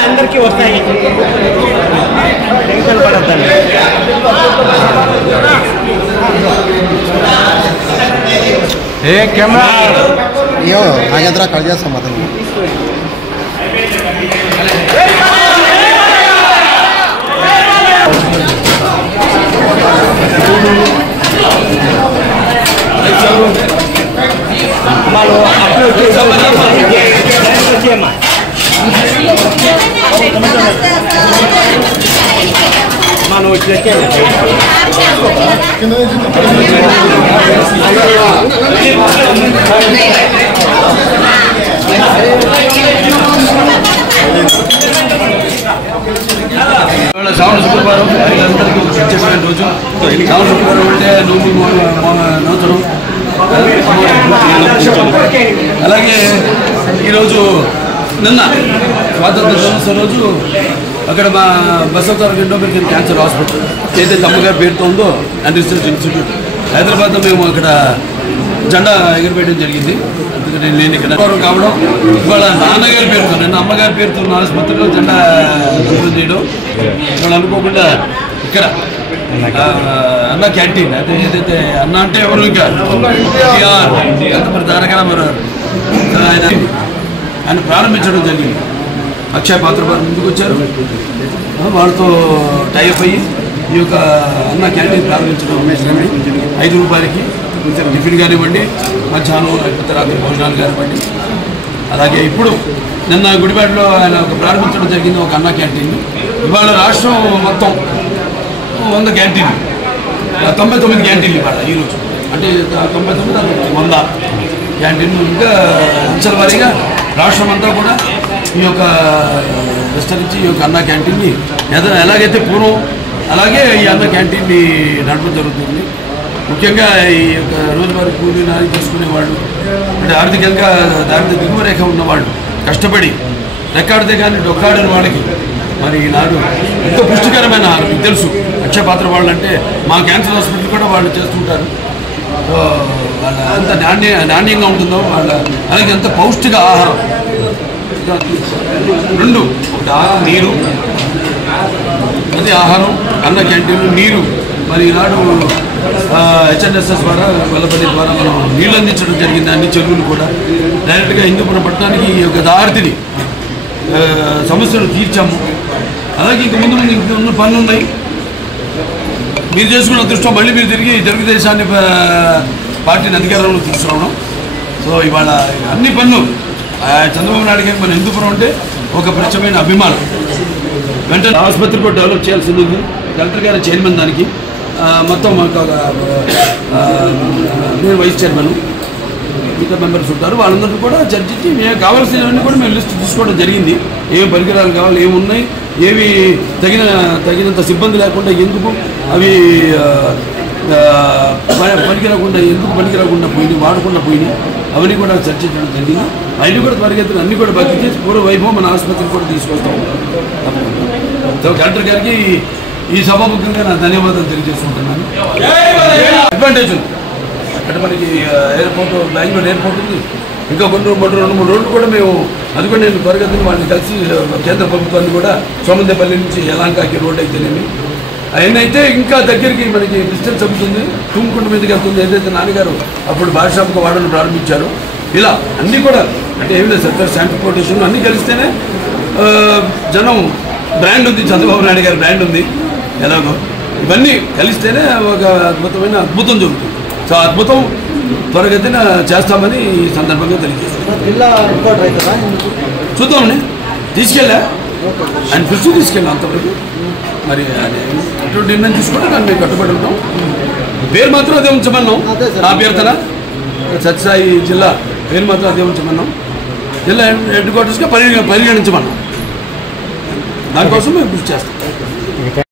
అందరికీ వస్తాయి టెన్షన్ పడద్దండి ఏ కెమెరా అయ్యో నాగేంద్ర కట్ చేస్తాం అతను మనం వచ్చే శ్రావణ శుక్రవారం అందరికీ చెప్పిన రోజు శ్రావణ శుక్రవారం అంటే నూతనం అలాగే ఈరోజు నిన్న స్వాతంత్ర దినోత్సవం రోజు అక్కడ మా బసవతారక ఇండోమెరికన్ క్యాన్సర్ హాస్పిటల్ ఏదైతే అమ్మగారి పేరుతో ఉందో అండ్ రీసెర్చ్ ఇన్స్టిట్యూట్ హైదరాబాద్లో మేము అక్కడ జెండా ఎగరవేయడం జరిగింది. అందుకని నేను ఇక్కడ కావడం ఇవాళ నాన్నగారి పేరుతో నిన్న అమ్మగారి పేరుతో ఉన్న ఆసుపత్రిలో జెండా ఎగరవేయడం చేయడం ఇవాళ అనుకోకుండా ఇక్కడ అన్న క్యాంటీన్ అదే ఏదైతే అన్న అంటే ఎవరు ఇంకా మరి తారక మరి ఆయన ప్రారంభించడం జరిగింది. అక్షయ పాత్ర వారు ముందుకు వచ్చారు, వాళ్ళతో టైఅప్ అయ్యి ఈ యొక్క అన్న క్యాంటీన్ ప్రారంభించడం 5 రూపాయలకి టిఫిన్ కానివ్వండి, మధ్యాహ్నం లేకపోతే రాత్రి భోజనాలు కానివ్వండి. అలాగే ఇప్పుడు నిన్న గుడివాడలో ఆయన ప్రారంభించడం జరిగింది ఒక అన్న క్యాంటీన్. ఇవాళ రాష్ట్రం మొత్తం 100 క్యాంటీన్లు 99 క్యాంటీన్లు ఇవాళ ఈరోజు అంటే 99 100 క్యాంటీన్లు ఇంకా అంచెల వారీగా రాష్ట్రం అంతా కూడా ఈ యొక్క విస్తరించి ఈ యొక్క అన్న క్యాంటీన్ని ఎలాగైతే పూర్వం అలాగే ఈ అన్న క్యాంటీన్ని నడపడం జరుగుతుంది. ముఖ్యంగా ఈ యొక్క రోజువారీ కూలీ నాలి చేసుకునేవాళ్ళు అంటే ఆర్థికంగా దారిద్ర్య దిగువ రేఖ ఉన్నవాళ్ళు కష్టపడి రెక్కాడితే కానీ డొక్కాడిన వాళ్ళకి మరి ఈనాడు ఎంతో పుష్టికరమైన ఆహారం మీకు తెలుసు. అక్షయ పాత్ర వాళ్ళు అంటే మా క్యాన్సర్ హాస్పిటల్ కూడా వాళ్ళు చేస్తుంటారు. సో వాళ్ళ ఎంత నాణ్యంగా ఉంటుందో వాళ్ళ అలాగే ఎంత పౌష్టిక ఆహారం. 2 నీరు అది ఆహారం అన్న క్యాంటీన్లు నీరు మరి ఈనాడు హెచ్ఎన్ఎస్ఎస్ ద్వారా వల్లపల్లి ద్వారా మనం నీళ్ళు అందించడం జరిగింది. అన్ని చెరువులు కూడా డైరెక్ట్గా హిందూపురం పట్టణానికి ఈ యొక్క దారిని సమస్యలు తీర్చాము. అలాగే ఇంక ముందు ఉన్న పనులు ఉన్నాయి. మీరు చేసుకున్న అదృష్టం మళ్ళీ మీరు తిరిగి తెలుగుదేశాన్ని పార్టీని అధికారంలో తీసుకురావడం. సో ఇవాళ అన్ని పనులు చంద్రబాబు నాయుడు గారికి మన హిందూపురం అంటే ఒక పరిచయమైన అభిమానం. వెంటనే ఆసుపత్రి కూడా డెవలప్ చేయాల్సింది ఉంది. కలెక్టర్ గారి చైర్మన్ దానికి మొత్తం నేను వైస్ చైర్మన్ మిగతా మెంబర్స్ ఉంటారు. వాళ్ళందరూ కూడా చర్చించి మేము కావాల్సినవన్నీ కూడా మేము లిస్ట్ తీసుకోవడం జరిగింది. ఏం పరికరాలు కావాలి, ఏమున్నాయి, ఏవి తగినంత సిబ్బంది లేకుండా ఎందుకు అవి పనికిరాకుండా పోయినాయి, వాడకుండా పోయినాయి, అవన్నీ కూడా చర్చించడం జరిగింది. అవన్నీ కూడా త్వరగతిన అన్నీ కూడా భర్తీ చేసి పూర్వ వైభవం మన ఆసుపత్రికి కూడా తీసుకొస్తాం. సో కలెక్టర్ గారికి ఈ సభాముఖంగా నా ధన్యవాదాలు తెలియజేసుకుంటున్నాను. అడ్వాంటేజ్ ఉంది అంటే మనకి ఎయిర్పోర్ట్ బెంగళూరు ఎయిర్పోర్ట్ ఉంది. ఇంకా 2-3 రోజులు కూడా మేము అది కూడా నేను త్వరగతిని వాళ్ళని కలిసి కేంద్ర ప్రభుత్వాన్ని కూడా సోమందేపల్లి నుంచి యలాంకాకి రోడ్ అయితేనేమి అవన్నీ అయితే ఇంకా దగ్గరికి మనకి డిస్టెన్స్ అవుతుంది. తుమ్ముకుంట మీదకి వెళ్తుంది. ఏదైతే నాన్నగారు అప్పుడు భాషాముఖ వాడను ప్రారంభించారు. ఇలా అన్నీ కూడా అంటే ఏమి లేదు సార్ ట్రాన్స్పోర్టేషన్ అన్నీ కలిస్తేనే జనం బ్రాండ్ ఉంది, చంద్రబాబు నాయుడు గారి బ్రాండ్ ఉంది. ఎలాగో ఇవన్నీ కలిస్తేనే ఒక అద్భుతం జరుగుతుంది. సో అద్భుతం త్వరగతిన చేస్తామని ఈ సందర్భంగా తెలియజేస్తాం. చూద్దామని తీసుకెళ్ళా ఆయన పిలిచి తీసుకెళ్ళాం. అంతవరకు మరి అటువంటి నిర్ణయం తీసుకుంటే దాన్ని మేము కట్టుబడి ఉంటాం. పేరు మాత్రం అదే ఉంచమన్నాం. నా అభ్యర్థన సత్యసాయి జిల్లా పేరు మాత్రం అదే ఉంచమన్నాం. జిల్లా హెడ్ క్వార్టర్స్గా పరిగణించమన్నాం. దానికోసం మేము కృషి చేస్తాం.